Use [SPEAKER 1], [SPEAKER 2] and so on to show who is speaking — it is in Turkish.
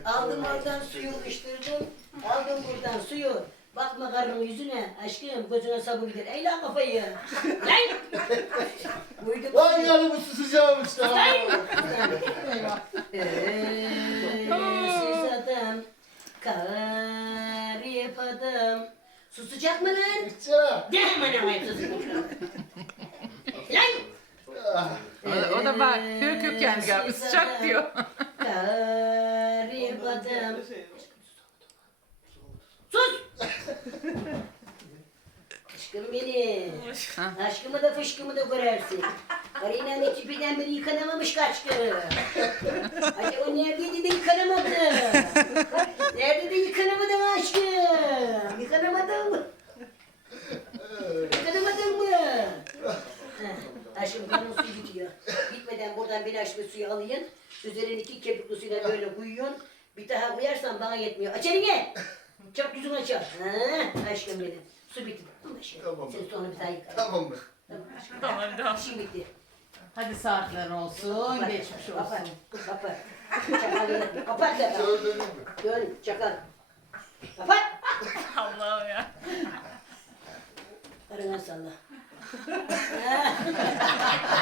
[SPEAKER 1] Aldım oradan suyu ıştırdım. Aldım buradan suyu. Bakma karının yüzüne. Aşkım gözüne sabun gider. Ey lan kafayı. Lan! Uyduk.
[SPEAKER 2] Vay yani bu su sıcağımış da.
[SPEAKER 1] Siz adam. Garip adam. Susacak mı lan?
[SPEAKER 2] İçe.
[SPEAKER 1] Hemen havaya susacak. Lan!
[SPEAKER 3] O da bak kök kök kendi galiba sıcak diyor.
[SPEAKER 1] Garip adam. Sus! Aşkım benim. Aşkımı da fışkımı da görersin. Karıyla ekibiden beri yıkanamamış kaçtı. Hadi o neredeydi de yıkanamadı. Nerede de yıkanamadım aşkım. Yıkanamadın mı? Yıkanamadın mı? Heh, aşkım kanın suyu bitiyor. Bitmeden buradan bir aşkı suyu alayım. Üzerine 2 kepikli suyla böyle koyuyorsun. Bir daha koyarsan bana yetmiyor. Aç elini. Çabuk yüzünü aç. Aşkım benim. Su bitti. Tamam aşkım.
[SPEAKER 2] Tamam.
[SPEAKER 1] Sen sonra bir daha yıkar.
[SPEAKER 2] Tamam mı?
[SPEAKER 1] Tamam aşkım.
[SPEAKER 3] Tamam tamam.
[SPEAKER 1] İşim bitti.
[SPEAKER 3] Hadi saatler olsun. Geçmiş
[SPEAKER 1] Kapat.
[SPEAKER 3] olsun.
[SPEAKER 1] Kapat. Çakal yönetme. Kapat da.
[SPEAKER 2] Şöyle döneyim mi?
[SPEAKER 1] Dön çakal. Kapat.
[SPEAKER 3] Allah'ım ya.
[SPEAKER 1] Karına salla.